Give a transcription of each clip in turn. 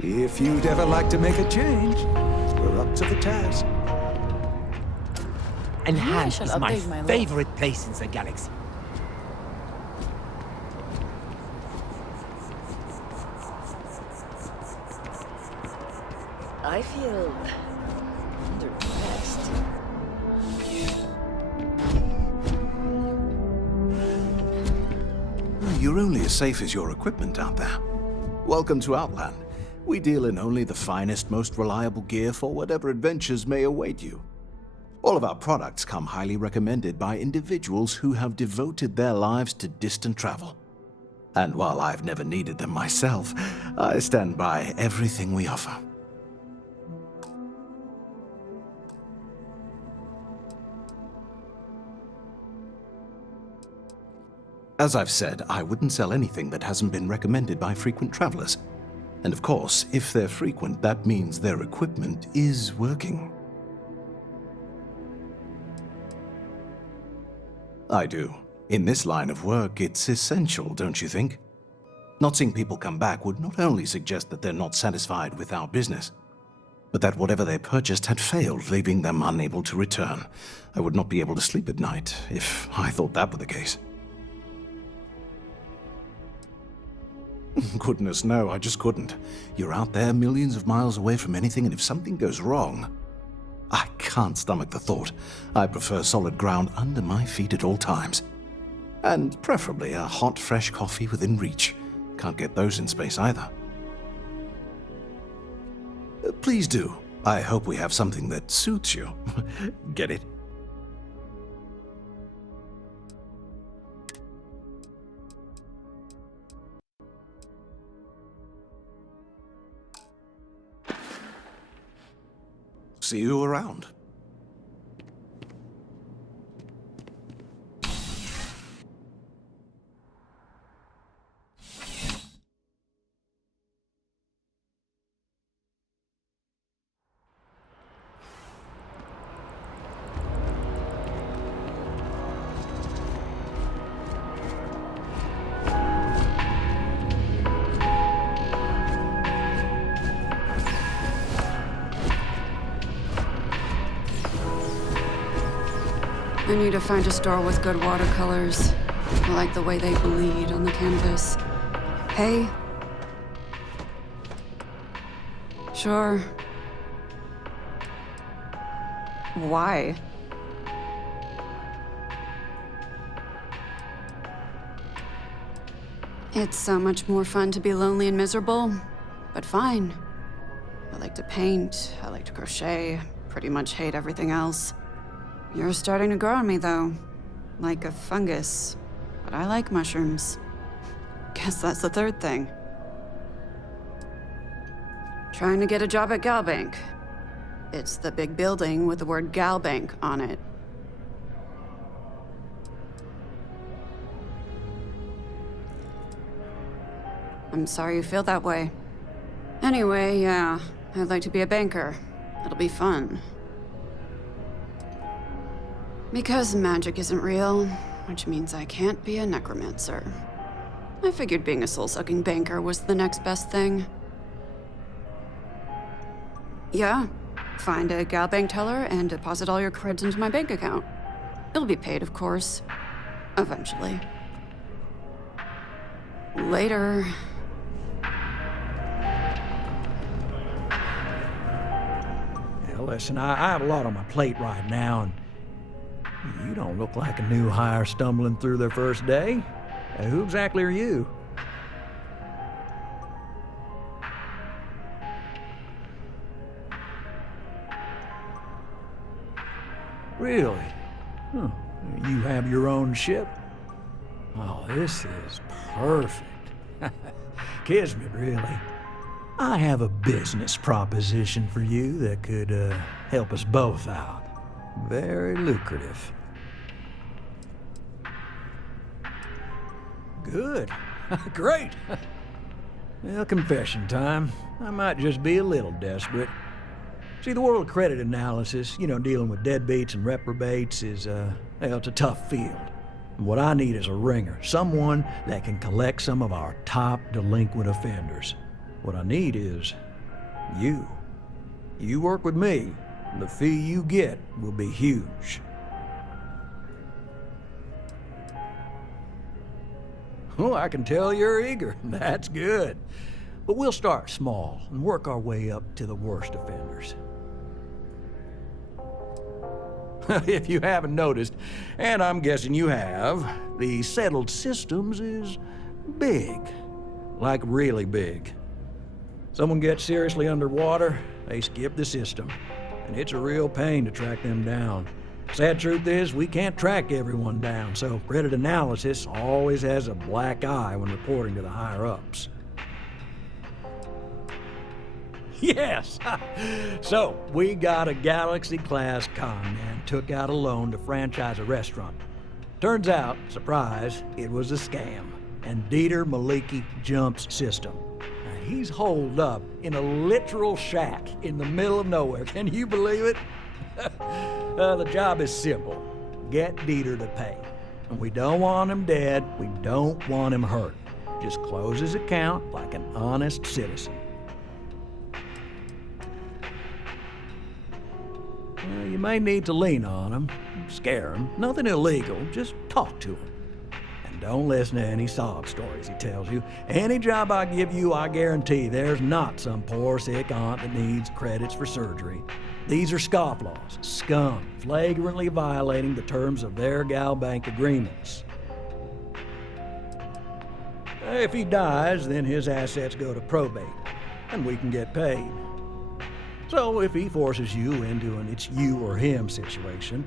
If you'd ever like to make a change, we're up to the task. And Maybe I hand should is my update my look. favorite place in the galaxy. I feel underdressed. You're only as safe as your equipment out there. Welcome to Outland. We deal in only the finest, most reliable gear for whatever adventures may await you. All of our products come highly recommended by individuals who have devoted their lives to distant travel. And while I've never needed them myself, I stand by everything we offer. As I've said, I wouldn't sell anything that hasn't been recommended by frequent travelers. And of course, if they're frequent, that means their equipment is working. I do. In this line of work, it's essential, don't you think? Not seeing people come back would not only suggest that they're not satisfied with our business, but that whatever they purchased had failed, leaving them unable to return. I would not be able to sleep at night if I thought that were the case. Goodness, no, I just couldn't. You're out there millions of miles away from anything, and if something goes wrong, I can't stomach the thought. I prefer solid ground under my feet at all times. And preferably a hot, fresh coffee within reach. Can't get those in space either. Please do. I hope we have something that suits you. Get it? See you around. I need to find a store with good watercolors. I like the way they bleed on the canvas. Hey? Sure. Why? It's so much more fun to be lonely and miserable, but fine. I like to paint, I like to crochet, pretty much hate everything else. You're starting to grow on me, though. Like a fungus. But I like mushrooms. Guess that's the third thing. Trying to get a job at Galbank. It's the big building with the word Galbank on it. I'm sorry you feel that way. Anyway, yeah, I'd like to be a banker. It'll be fun. Because magic isn't real, which means I can't be a necromancer. I figured being a soul-sucking banker was the next best thing. Yeah, find a Galbank teller and deposit all your creds into my bank account. It'll be paid, of course. Eventually. Later. Yeah, listen, I have a lot on my plate right now, and you don't look like a new hire stumbling through their first day. Who exactly are you? Really? Huh. You have your own ship? Oh, this is perfect. Kismet, really. I have a business proposition for you that could help us both out. Very lucrative. Good. Great. Well, confession time. I might just be a little desperate. See, the world of credit analysis, dealing with deadbeats and reprobates is, it's a tough field. What I need is a ringer, someone that can collect some of our top delinquent offenders. What I need is you. You work with me, and the fee you get will be huge. Oh, I can tell you're eager. That's good. But we'll start small and work our way up to the worst offenders. If you haven't noticed, and I'm guessing you have, the settled systems is big. Like really big. Someone gets seriously underwater, they skip the system. And it's a real pain to track them down. Sad truth is, we can't track everyone down, so credit analysis always has a black eye when reporting to the higher-ups. Yes! So, we got a Galaxy-class con man took out a loan to franchise a restaurant. Turns out, surprise, it was a scam, and Dieter Maliki jumps system. Now, he's holed up in a literal shack in the middle of nowhere. Can you believe it? The job is simple. Get Dieter to pay. And we don't want him dead, we don't want him hurt. Just close his account like an honest citizen. You may need to lean on him, scare him. Nothing illegal, just talk to him. And don't listen to any sob stories he tells you. Any job I give you, I guarantee there's not some poor sick aunt that needs credits for surgery. These are scofflaws, scum, flagrantly violating the terms of their GalBank agreements. If he dies, then his assets go to probate, and we can get paid. So if he forces you into an it's you or him situation,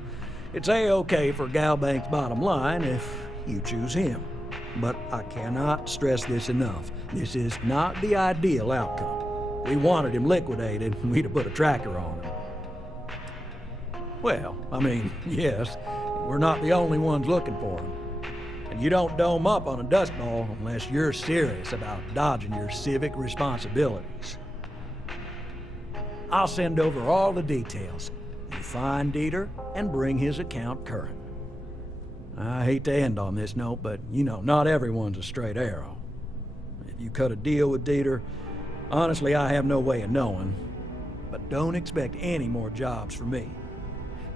it's A-okay for GalBank's bottom line if you choose him. But I cannot stress this enough. This is not the ideal outcome. We wanted him liquidated, and we'd have put a tracker on him. Well, I mean, yes, we're not the only ones looking for him. And you don't dome up on a dust ball unless you're serious about dodging your civic responsibilities. I'll send over all the details. You find Dieter and bring his account current. I hate to end on this note, but you know, not everyone's a straight arrow. If you cut a deal with Dieter, honestly, I have no way of knowing. But don't expect any more jobs from me.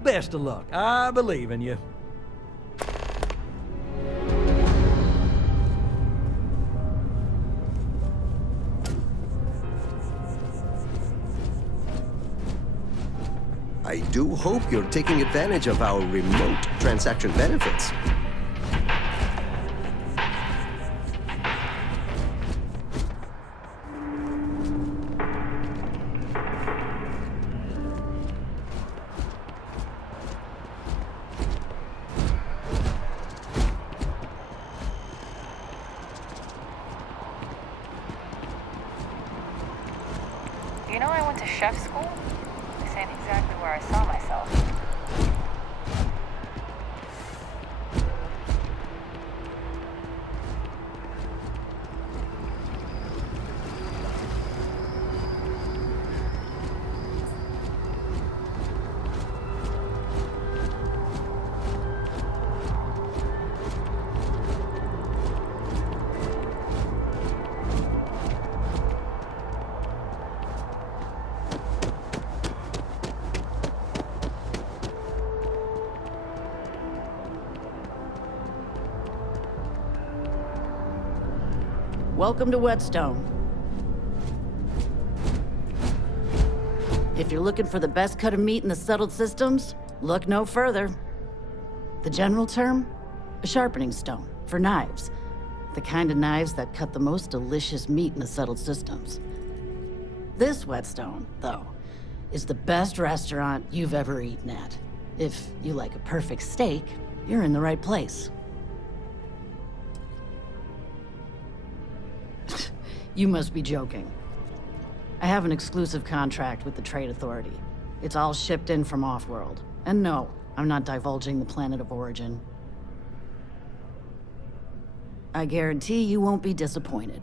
Best of luck. I believe in you. I do hope you're taking advantage of our remote transaction benefits. You know, I went to chef school. This ain't exactly where I saw myself. Welcome to Whetstone. If you're looking for the best cut of meat in the settled systems, look no further. The general term? A sharpening stone for knives. The kind of knives that cut the most delicious meat in the settled systems. This Whetstone, though, is the best restaurant you've ever eaten at. If you like a perfect steak, you're in the right place. You must be joking. I have an exclusive contract with the Trade Authority. It's all shipped in from off-world. And no, I'm not divulging the planet of origin. I guarantee you won't be disappointed.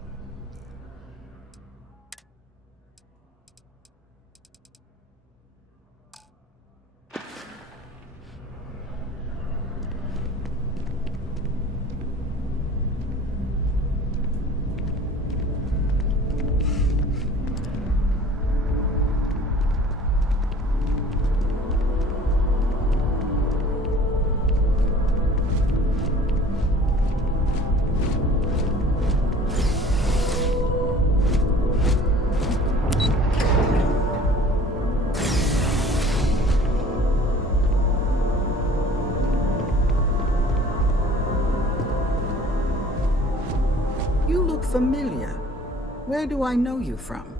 Where do I know you from?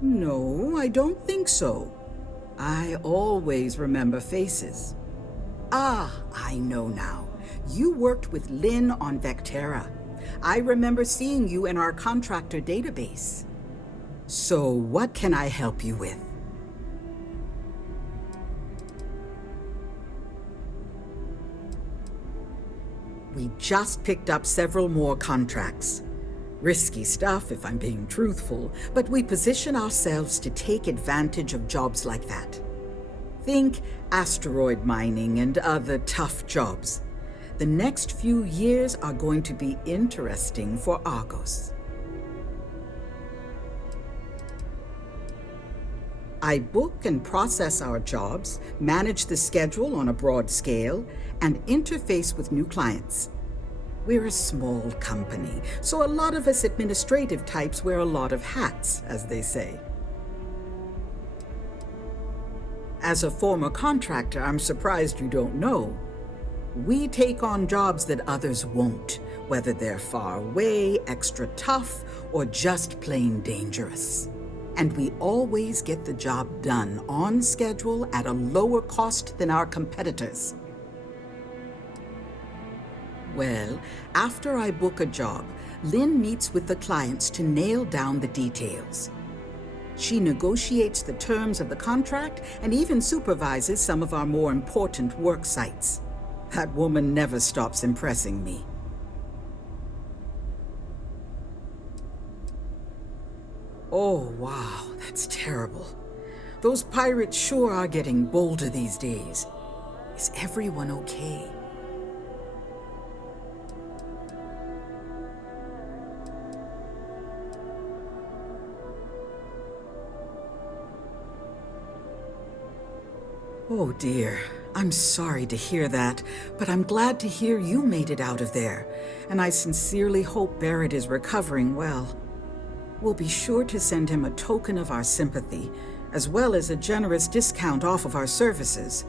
No, I don't think so. I always remember faces. Ah, I know now. You worked with Lynn on Vectera. I remember seeing you in our contractor database. So what can I help you with? We just picked up several more contracts. Risky stuff, if I'm being truthful, but we position ourselves to take advantage of jobs like that. Think asteroid mining and other tough jobs. The next few years are going to be interesting for Argos. I book and process our jobs, manage the schedule on a broad scale, and interface with new clients. We're a small company, so a lot of us administrative types wear a lot of hats, as they say. As a former contractor, I'm surprised you don't know. We take on jobs that others won't, whether they're far away, extra tough, or just plain dangerous. And we always get the job done on schedule at a lower cost than our competitors. Well, after I book a job, Lynn meets with the clients to nail down the details. She negotiates the terms of the contract and even supervises some of our more important work sites. That woman never stops impressing me. Oh, wow, that's terrible. Those pirates sure are getting bolder these days. Is everyone okay? Oh dear, I'm sorry to hear that, but I'm glad to hear you made it out of there, and I sincerely hope Barrett is recovering well. We'll be sure to send him a token of our sympathy, as well as a generous discount off of our services.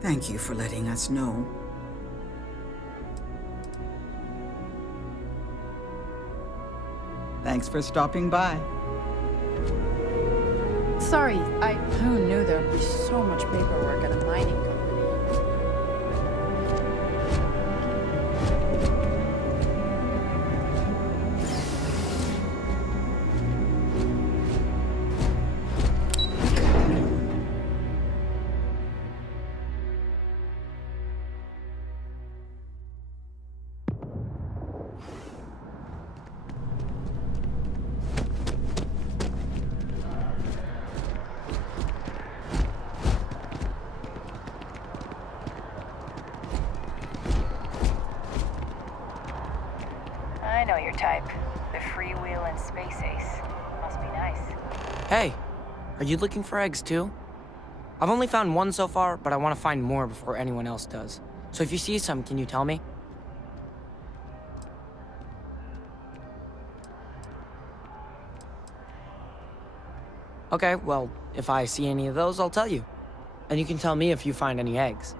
Thank you for letting us know. Thanks for stopping by. Sorry, who knew there'd be so much paperwork at a mining company? I know your type. The freewheeling space ace. Must be nice. Hey, are you looking for eggs too? I've only found one so far, but I want to find more before anyone else does. So if you see some, can you tell me? Okay, well, if I see any of those, I'll tell you. And you can tell me if you find any eggs.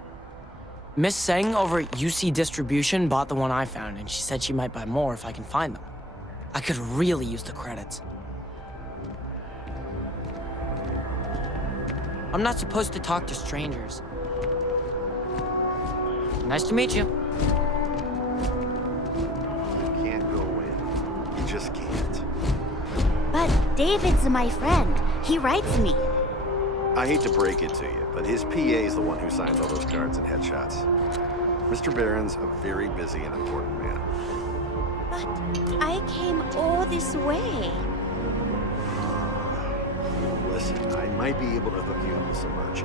Miss Seng over at UC Distribution bought the one I found, and she said she might buy more if I can find them. I could really use the credits. I'm not supposed to talk to strangers. Nice to meet you. You can't go in. You just can't. But David's my friend. He writes me. I hate to break it to you, but his PA is the one who signs all those cards and headshots. Mr. Barron's a very busy and important man. But I came all this way. Listen, I might be able to hook you up with some merch.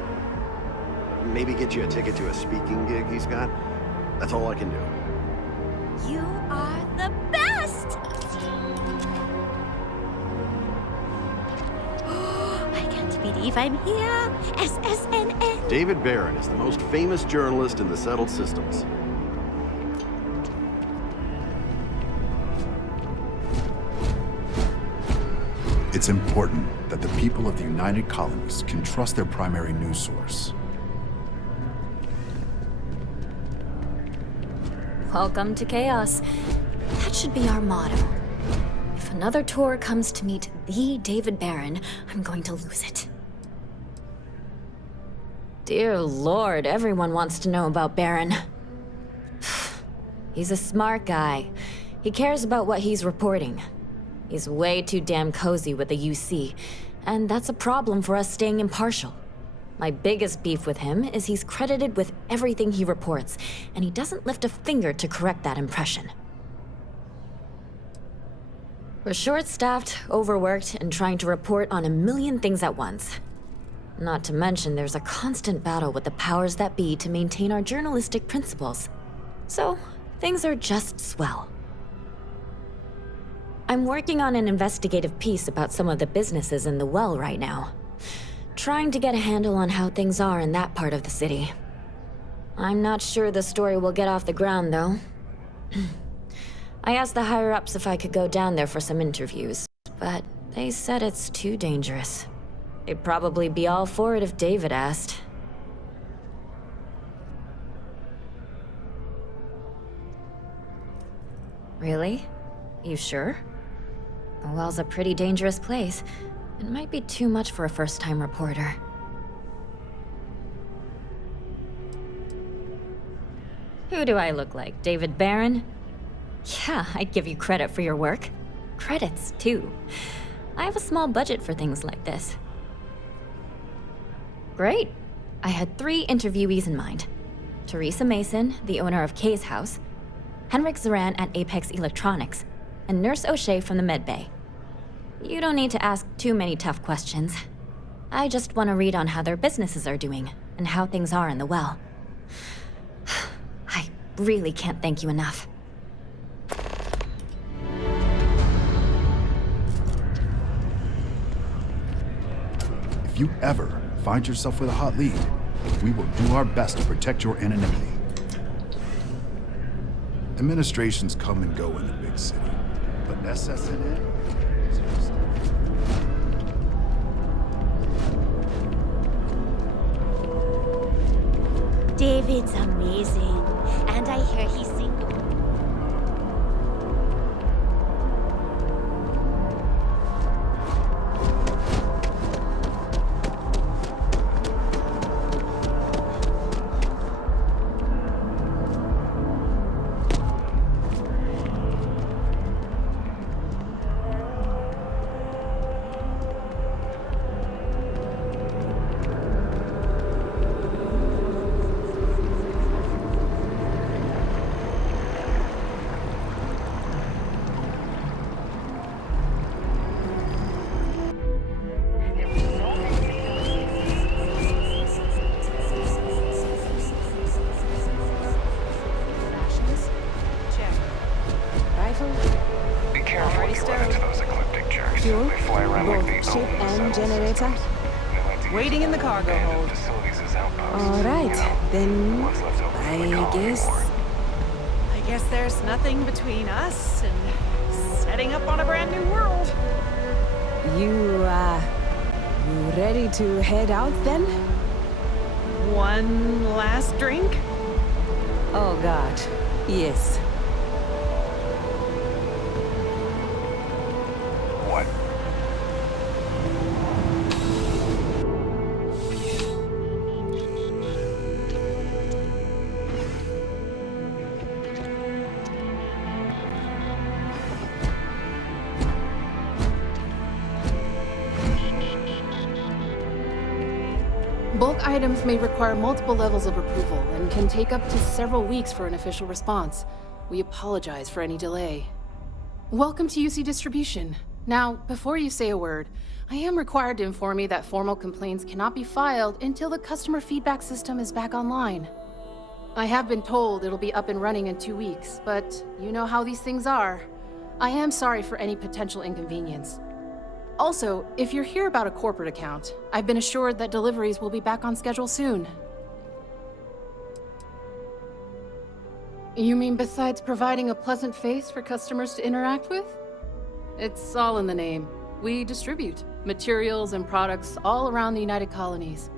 Maybe get you a ticket to a speaking gig he's got. That's all I can do. You are the best! I can't believe I'm here. SSNN. David Barron is the most famous journalist in the settled systems. It's important that the people of the United Colonies can trust their primary news source. Welcome to chaos. That should be our motto. If another tour comes to meet the David Barron, I'm going to lose it. Dear Lord, everyone wants to know about Baron. He's a smart guy. He cares about what he's reporting. He's way too damn cozy with the UC, and that's a problem for us staying impartial. My biggest beef with him is he's credited with everything he reports, and he doesn't lift a finger to correct that impression. We're short-staffed, overworked, and trying to report on a million things at once. Not to mention there's a constant battle with the powers that be to maintain our journalistic principles. So, things are just swell. I'm working on an investigative piece about some of the businesses in the well right now. Trying to get a handle on how things are in that part of the city. I'm not sure the story will get off the ground, though. I asked the higher-ups if I could go down there for some interviews, but they said it's too dangerous. They'd probably be all for it if David asked. Really? You sure? The well's a pretty dangerous place. It might be too much for a first-time reporter. Who do I look like, David Barron? Yeah, I'd give you credit for your work. Credits, too. I have a small budget for things like this. Great. I had 3 interviewees in mind. Teresa Mason, the owner of Kay's house, Henrik Zoran at Apex Electronics, and Nurse O'Shea from the medbay. You don't need to ask too many tough questions. I just want to read on how their businesses are doing, and how things are in the well. I really can't thank you enough. If you ever find yourself with a hot lead, we will do our best to protect your anonymity. Administrations come and go in the big city, but SSNN? David's amazing, and I hear he's single. Waiting in the cargo hold. All right, then I guess there's nothing between us and setting up on a brand new world. You ready to head out then? One last drink? Oh God, yes. What? Bulk items may require multiple levels of approval and can take up to several weeks for an official response. We apologize for any delay. Welcome to UC Distribution. Now, before you say a word, I am required to inform you that formal complaints cannot be filed until the customer feedback system is back online. I have been told it'll be up and running in 2 weeks, but you know how these things are. I am sorry for any potential inconvenience. Also, if you're here about a corporate account, I've been assured that deliveries will be back on schedule soon. You mean besides providing a pleasant face for customers to interact with? It's all in the name. We distribute materials and products all around the United Colonies.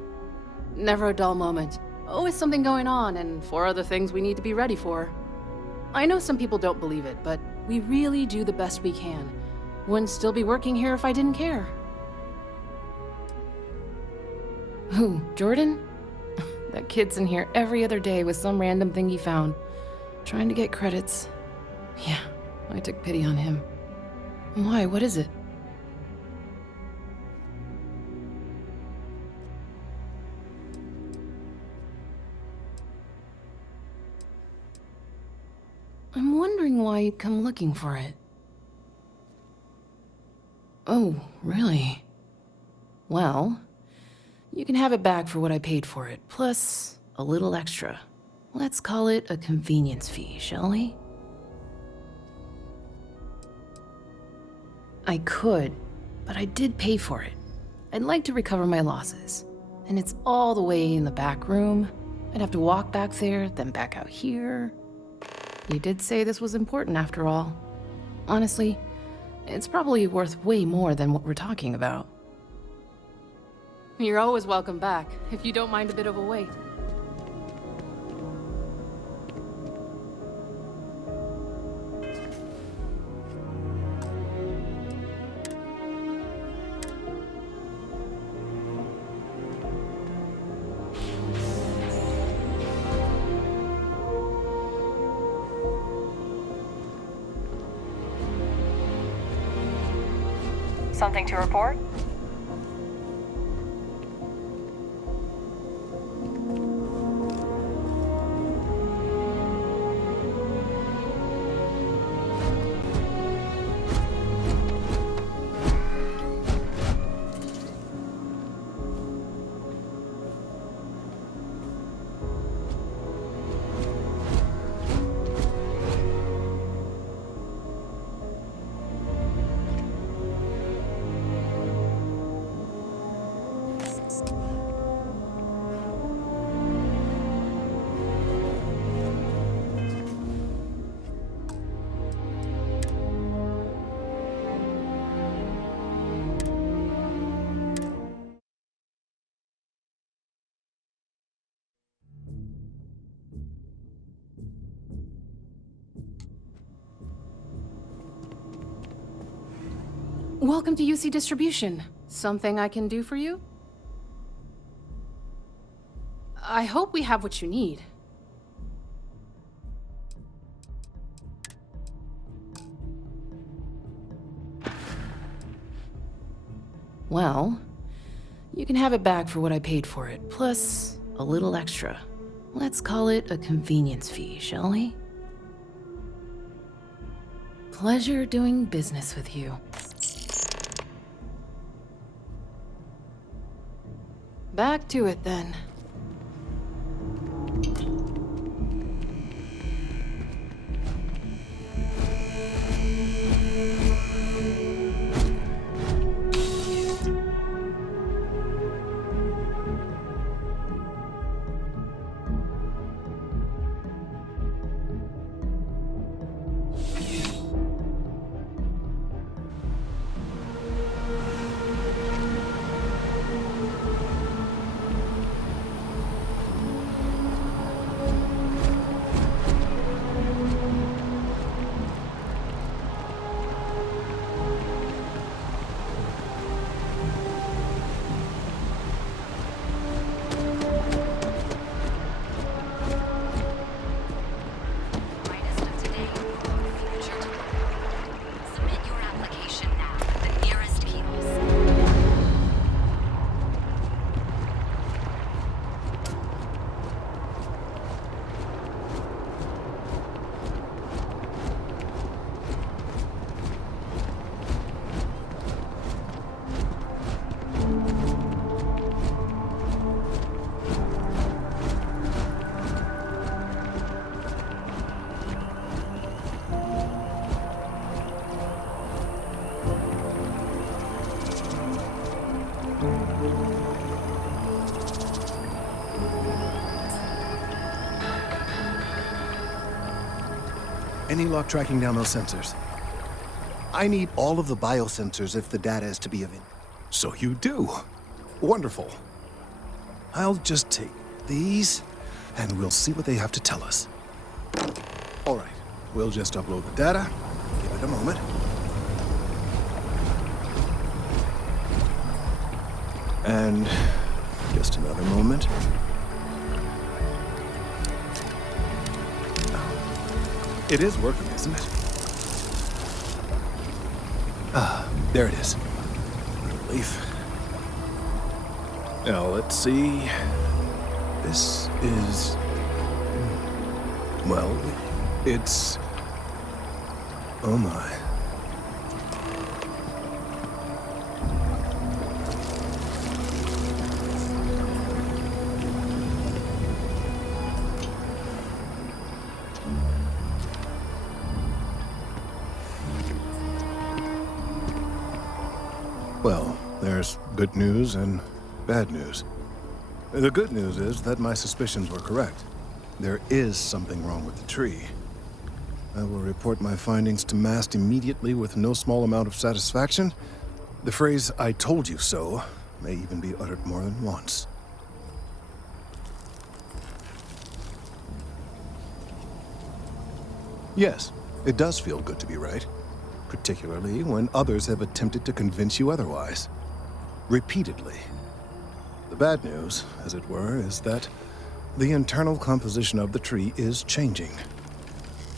Never a dull moment. Always something going on and 4 other things we need to be ready for. I know some people don't believe it, but we really do the best we can. Wouldn't still be working here if I didn't care. Who, Jordan? That kid's in here every other day with some random thing he found, trying to get credits. Yeah, I took pity on him. Why, what is it? I'm wondering why you'd come looking for it. Oh, really? Well, you can have it back for what I paid for it, plus a little extra. Let's call it a convenience fee, shall we? I could, but I did pay for it. I'd like to recover my losses. And it's all the way in the back room. I'd have to walk back there, then back out here. You did say this was important after all. Honestly, it's probably worth way more than what we're talking about. You're always welcome back, if you don't mind a bit of a wait. Something to report? Welcome to UC Distribution. Something I can do for you? I hope we have what you need. Well, you can have it back for what I paid for it, plus a little extra. Let's call it a convenience fee, shall we? Pleasure doing business with you. Back to it, then. Any luck tracking down those sensors? I need all of the biosensors if the data is to be of it. So you do. Wonderful. I'll just take these, and we'll see what they have to tell us. All right, We'll just upload the data. Give it a moment. And just another moment. It is working, isn't it? Ah, there it is. Relief. Now, let's see. This is... well, it's... oh my. Well, there's good news and bad news. The good news is that my suspicions were correct. There is something wrong with the tree. I will report my findings to Mast immediately with no small amount of satisfaction. The phrase, "I told you so," may even be uttered more than once. Yes, it does feel good to be right. Particularly when others have attempted to convince you otherwise. Repeatedly. The bad news, as it were, is that the internal composition of the tree is changing.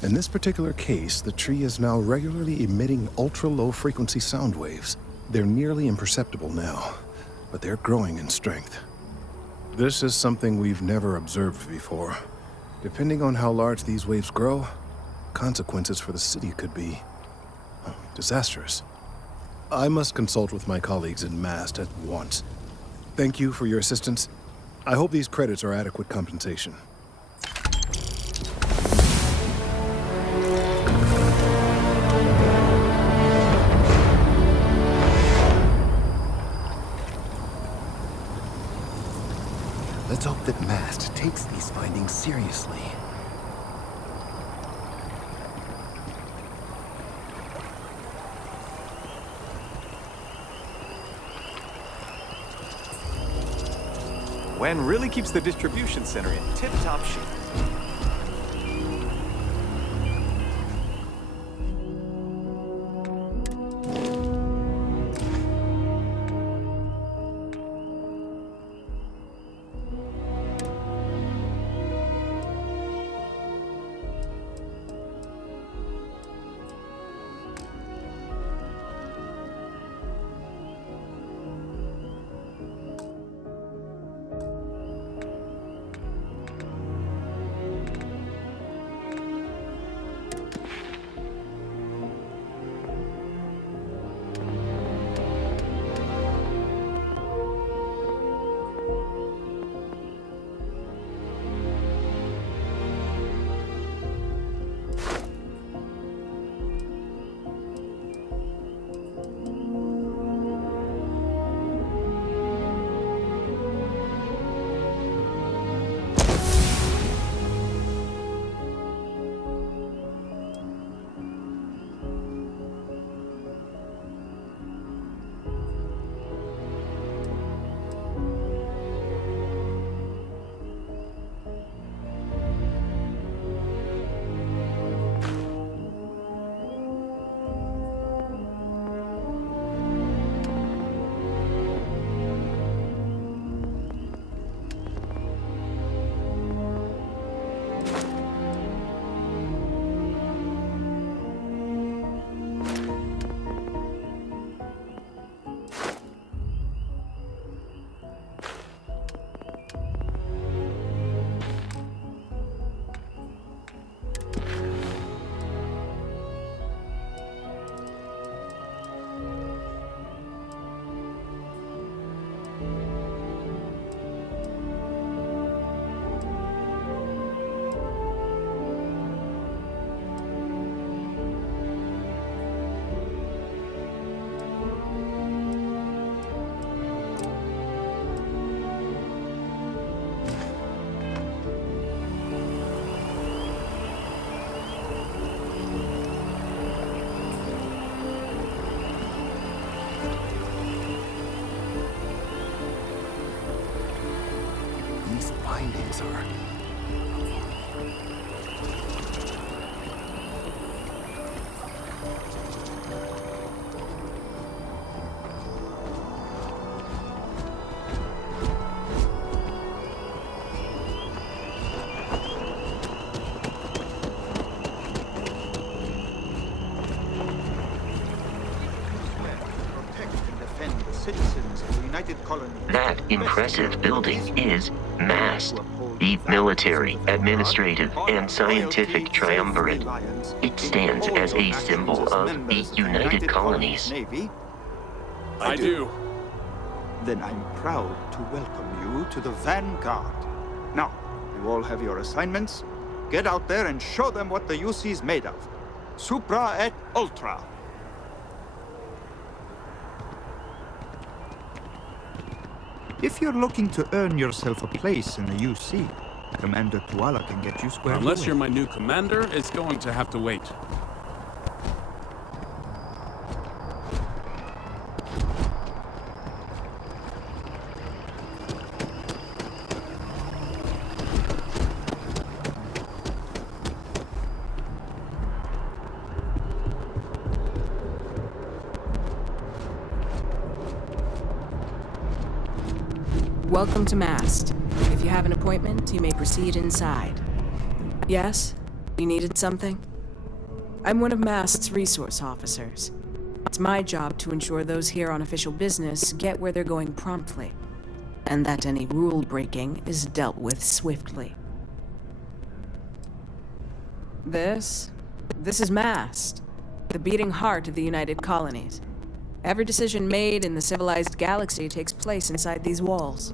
In this particular case, the tree is now regularly emitting ultra-low frequency sound waves. They're nearly imperceptible now, but they're growing in strength. This is something we've never observed before. Depending on how large these waves grow, consequences for the city could be disastrous. I must consult with my colleagues in Mast at once. Thank you for your assistance. I hope these credits are adequate compensation. Let's hope that Mast takes these findings seriously. Wen really keeps the distribution center in tip-top shape. Findings are United Colonies. That impressive building is MAST, the Military, Administrative, and Scientific Triumvirate. It stands as a symbol of the United Colonies. Navy. I do. Then I'm proud to welcome you to the Vanguard. Now, you all have your assignments. Get out there and show them what the UC is made of. Supra et Ultra. If you're looking to earn yourself a place in the UC, Commander Tuala can get you squared Unless away. you're my new commander, it's going to have to wait. Welcome to MAST. If you have an appointment, you may proceed inside. Yes? You needed something? I'm one of MAST's resource officers. It's my job to ensure those here on official business get where they're going promptly, and that any rule breaking is dealt with swiftly. This is MAST, the beating heart of the United Colonies. Every decision made in the civilized galaxy takes place inside these walls.